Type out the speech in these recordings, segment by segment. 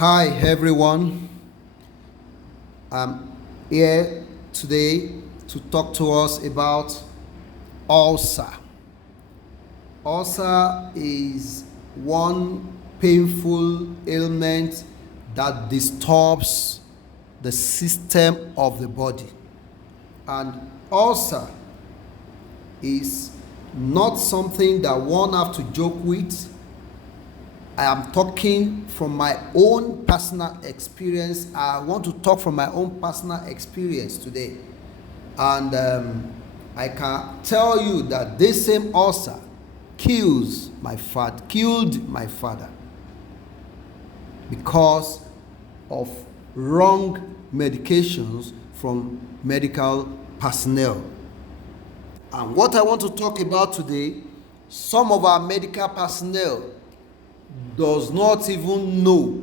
Hi everyone, I'm here today to talk to us about ulcer. Ulcer is one painful ailment that disturbs the system of the body. And ulcer is not something that one have to joke with. I am talking from my own personal experience. I want to talk from my own personal experience today. And I can tell you that this same ulcer killed my father because of wrong medications from medical personnel. And what I want to talk about today, some of our medical personnel does not even know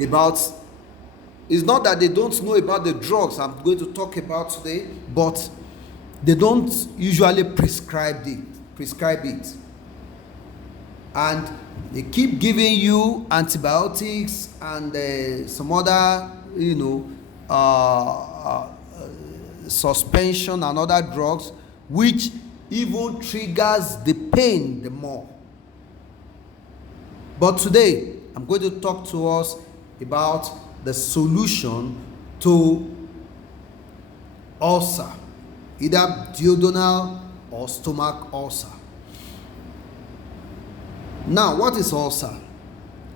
about, it's not that they don't know about the drugs I'm going to talk about today, but they don't usually prescribe it. And they keep giving you antibiotics and some other, suspension and other drugs, which even triggers the pain the more. But today, I'm going to talk to us about the solution to ulcer, either duodenal or stomach ulcer. Now, what is ulcer?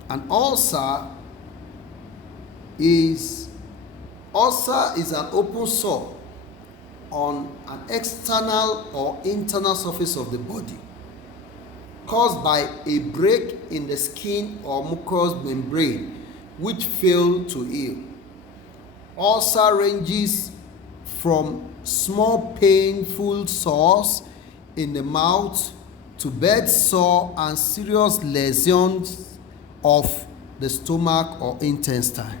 An ulcer is an open sore on an external or internal surface of the body caused by a break in the skin or mucous membrane which fail to heal. Ulcer ranges from small painful sores in the mouth to bed sore and serious lesions of the stomach or intestine.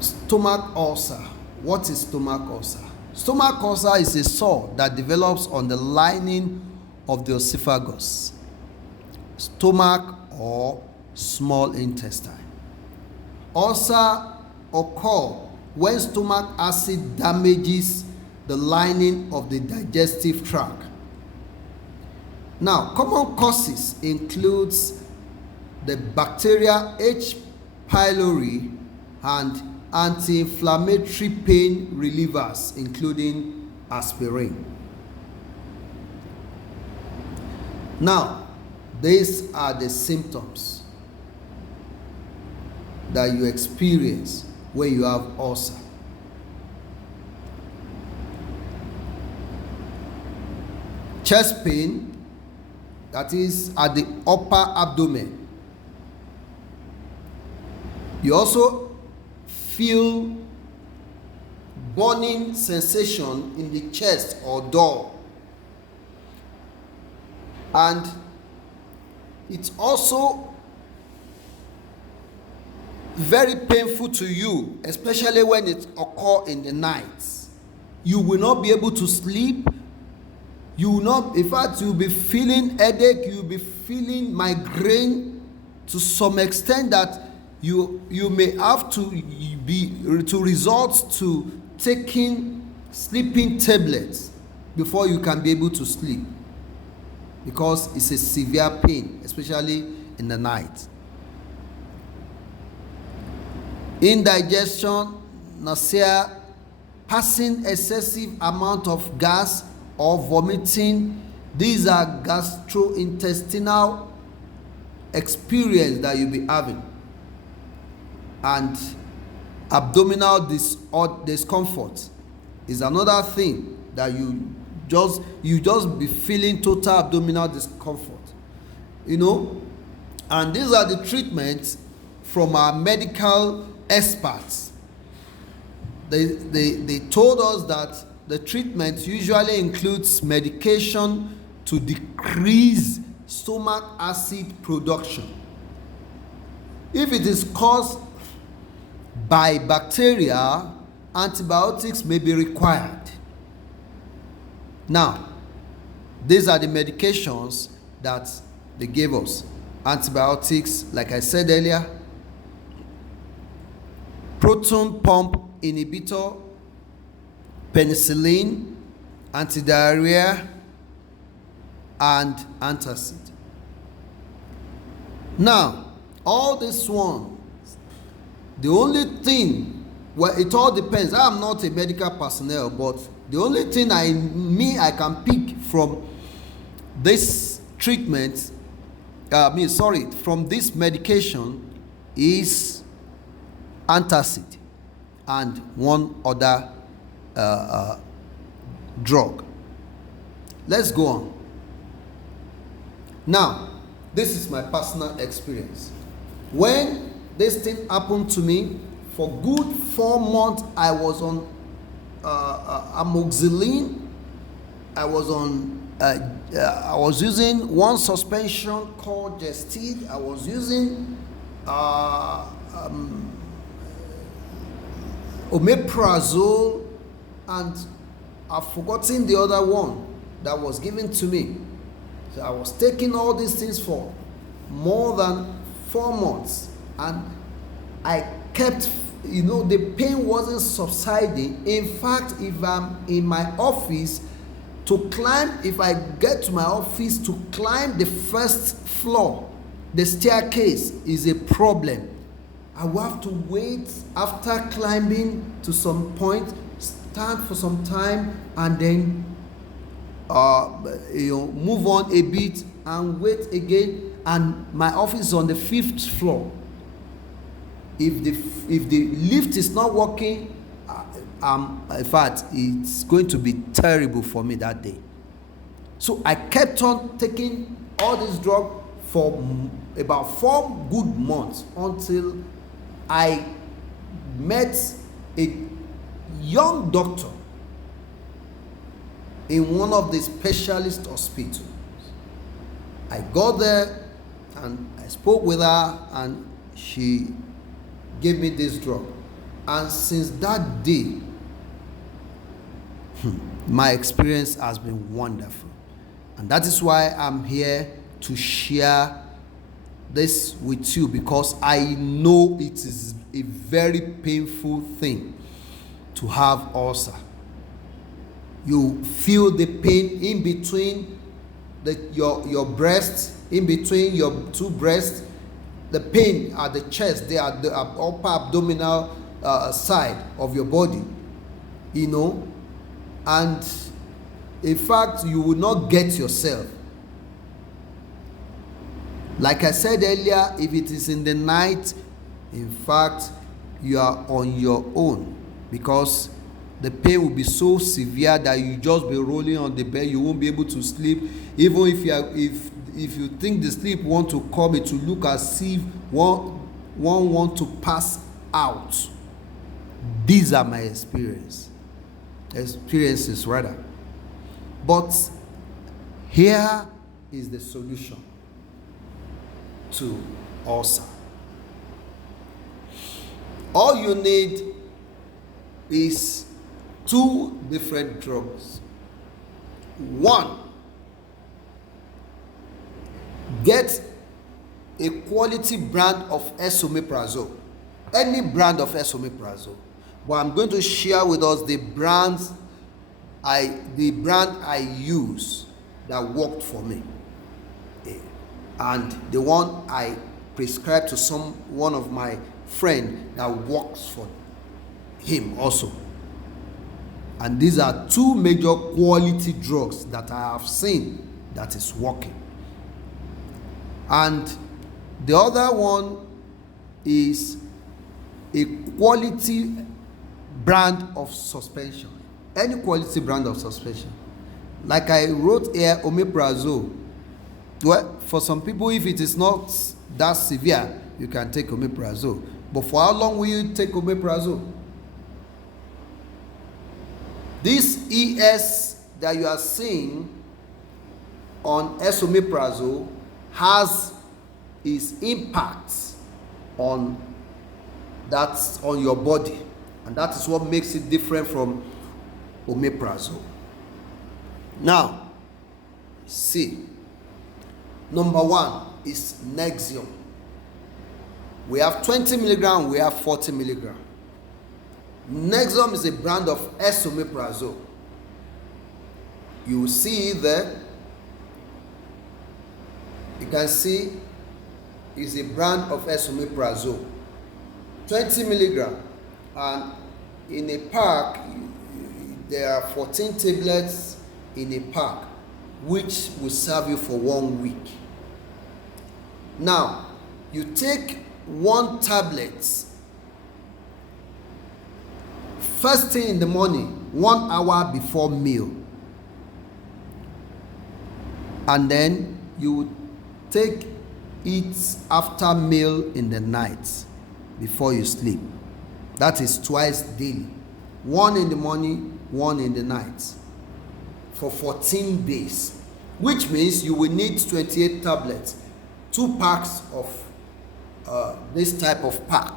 Stomach ulcer. What is stomach ulcer? Stomach ulcer is a sore that develops on the lining of the esophagus, stomach, or small intestine. Ulcer occur when stomach acid damages the lining of the digestive tract. Now, common causes includes the bacteria H. pylori and anti-inflammatory pain relievers, including aspirin. Now, these are the symptoms that you experience when you have ulcer. Chest pain, that is at the upper abdomen. You also feel burning sensation in the chest or door, and it's also very painful to you, especially when it occurs in the night. You will not be able to sleep. You will not, in fact, you'll be feeling headache, you'll be feeling migraine to some extent that you may have to resort to taking sleeping tablets before you can be able to sleep, because it's a severe pain, especially in the night. Indigestion, nausea, passing excessive amount of gas or vomiting. These are gastrointestinal experience that you'll be having. And abdominal discomfort is another thing that you just be feeling total abdominal discomfort. And these are the treatments from our medical experts. They told us that the treatment usually includes medication to decrease stomach acid production. If it is caused by bacteria, antibiotics may be required. Now, these are the medications that they gave us. Antibiotics, like I said earlier, proton pump inhibitor, penicillin, antidiarrhea, and antacid. Now, all this one, the only thing, well, it all depends. I'm not a medical personnel, but the only thing I can pick from this treatment, from this medication is antacid and one other drug. Let's go on. Now, this is my personal experience. When this thing happened to me, for good 4 months I was on amoxicillin. I was using one suspension called Gestid. I was using omeprazole, and I've forgotten the other one that was given to me. So I was taking all these things for more than 4 months, and I kept, the pain wasn't subsiding. In fact, if I'm in my office, if I get to my office to climb the first floor, the staircase is a problem. I will have to wait after climbing to some point, stand for some time, and then move on a bit and wait again. And my office is on the 5th floor. If the lift is not working, in fact, it's going to be terrible for me that day. So I kept on taking all this drug for about 4 good months until I met a young doctor in one of the specialist hospitals. I got there and I spoke with her, and she gave me this drug. And since that day, my experience has been wonderful. And that is why I'm here to share this with you, because I know it is a very painful thing to have ulcer. You feel the pain in between your breasts, in between your two breasts, the pain at the chest, there at the upper abdominal side of your body, and in fact you will not get yourself. Like I said earlier, if it is in the night, in fact you are on your own, because the pain will be so severe that you just be rolling on the bed. You won't be able to sleep. Even if you think the sleep want to come, it will look as if one want to pass out. These are my experiences rather. But here is the solution to ulcer. All you need is 2 different drugs. 1, get a quality brand of esomeprazole, any brand of esomeprazole. But I'm going to share with us the brand I use that worked for me, and the one I prescribed to one of my friend that works for him also. And these are 2 major quality drugs that I have seen that is working. And the other one is a quality brand of suspension. Any quality brand of suspension. Like I wrote here, omeprazole. Well, for some people, if it is not that severe, you can take omeprazole. But for how long will you take omeprazole? This ES that you are seeing on esomeprazole has its impact on your body, and that is what makes it different from omeprazole. Now, See, number 1 is Nexium. We have 20 milligram, we have 40 milligram. Nexium is a brand of esomeprazole. You will see there, you can see is a brand of esomeprazole, 20 milligram, and in a pack there are 14 tablets in a pack, which will serve you for 1 week. Now, you take 1 tablet first thing in the morning, 1 hour before meal, and then you take it after meal in the night before you sleep. That is twice daily, 1 in the morning, 1 in the night, for 14 days, which means you will need 28 tablets, 2 packs of this type of pack.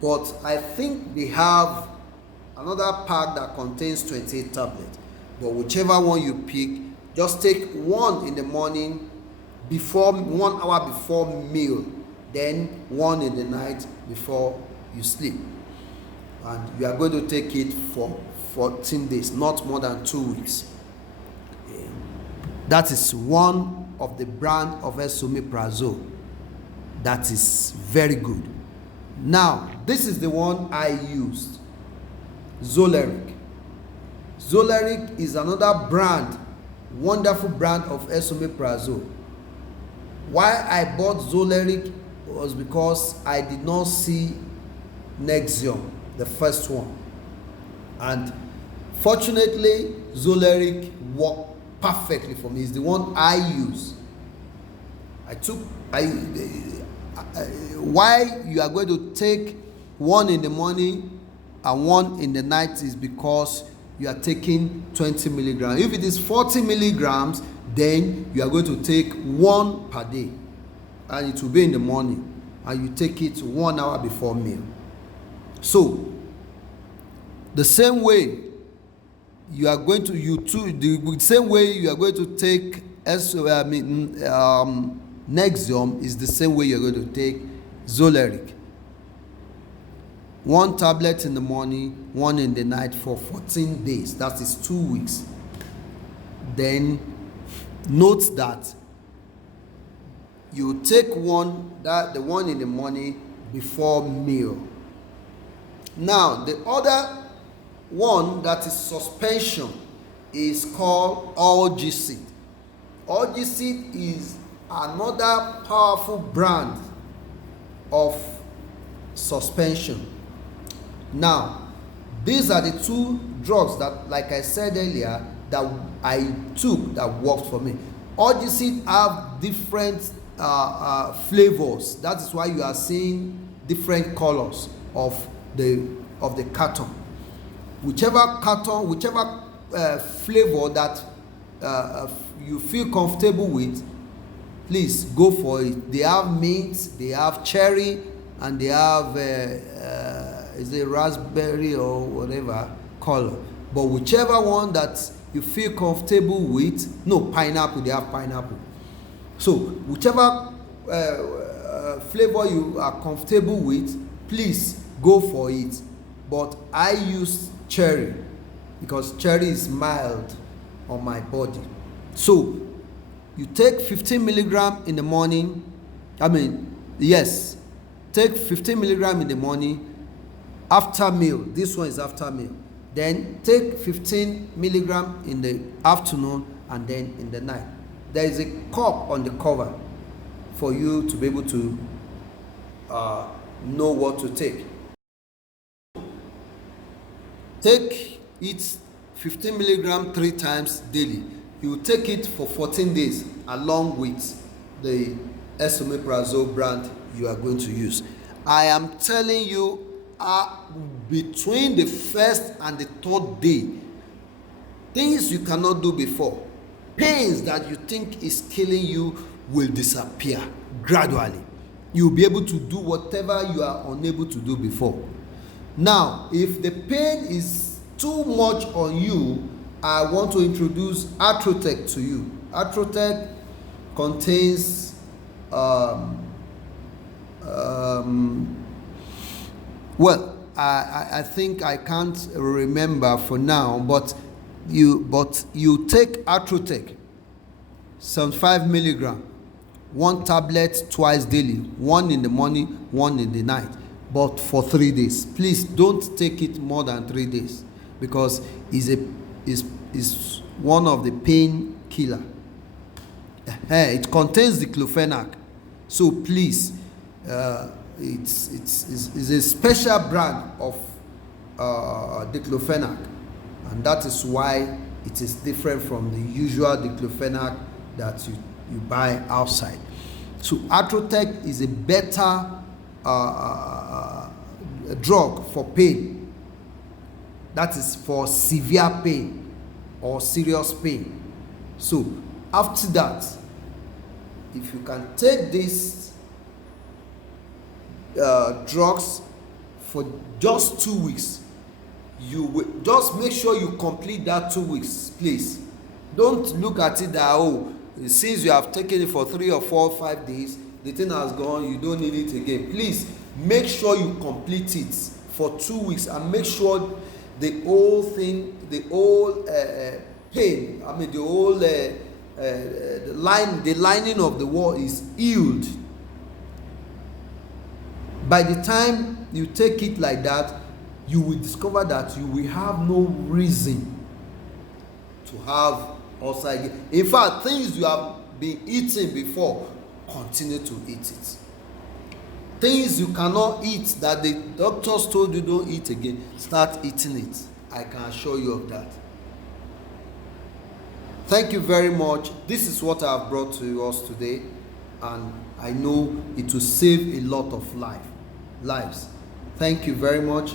But I think they have another pack that contains 28 tablets. But whichever one you pick, just take 1 in the morning before 1 hour before meal, then 1 in the night before you sleep, and you are going to take it for 14 days, not more than 2 weeks. That is one of the brand of esomeprazole that is very good. Now, this is the one I used, Zoleric. Zoleric is another brand, wonderful brand of esomeprazole. Why I bought Zoleric was because I did not see Nexium, the first one, and fortunately Zoleric worked perfectly for me. It's the one I use. Why you are going to take 1 in the morning and 1 in the night is because you are taking 20 milligrams. If it is 40 milligrams, then you are going to take 1 per day, and it will be in the morning, and you take it 1 hour before meal. So the same way you are going to the same way you are going to take Nexium is the same way you are going to take Zoleric. 1 tablet in the morning, 1 in the night for 14 days. That is 2 weeks. Then note that you take the one in the morning before meal. Now, the other one that is suspension is called Algicid. Algicid is another powerful brand of suspension. Now, these are the 2 drugs that, like I said earlier, that I took that worked for me. Algicid have different flavors. That is why you are seeing different colors of the carton. Whichever flavor that you feel comfortable with, please go for it. They have mint, they have cherry, and they have is it raspberry or whatever color. But whichever one that you feel comfortable with, no, pineapple, they have pineapple. So whichever flavor you are comfortable with, please go for it. But I use cherry because cherry is mild on my body. So you take 15 milligram in the morning. Take 15 milligram in the morning after meal. This one is after meal. Then take 15 milligram in the afternoon and then in the night. There is a cup on the cover for you to be able to know what to take. Take it 15 milligram 3 times daily. You take it for 14 days along with the esomeprazole brand you are going to use. I am telling you, between the first and the 3rd day, things you cannot do before, pains that you think is killing you will disappear gradually. You'll be able to do whatever you are unable to do before. Now, if the pain is too much on you, I want to introduce Atrotec to you. Atrotec contains I think I can't remember for now, but you take Atrotec 75 milligram, one tablet twice daily, one in the morning, one in the night, but for 3 days. Please don't take it more than 3 days, because is one of the pain killer. It contains diclofenac, so please, it's a special brand of diclofenac, and that is why it is different from the usual diclofenac that you buy outside. So Atrotec is a better drug for pain. That is for severe pain or serious pain. So after that, if you can take these drugs for just 2 weeks, you will just make sure you complete that 2 weeks, please. Don't look at it that, since you have taken it for 3 or 4 or 5 days, the thing has gone, you don't need it again. Please make sure you complete it for 2 weeks, and make sure the whole thing, the whole pain, the whole the lining of the wall is healed. By the time you take it like that, you will discover that you will have no reason to have ulcer again. In fact, things you have been eating before, continue to eat it. Things you cannot eat that the doctors told you don't eat again, start eating it. I can assure you of that. Thank you very much. This is what I have brought to us today, and I know it will save a lot of lives. Thank you very much.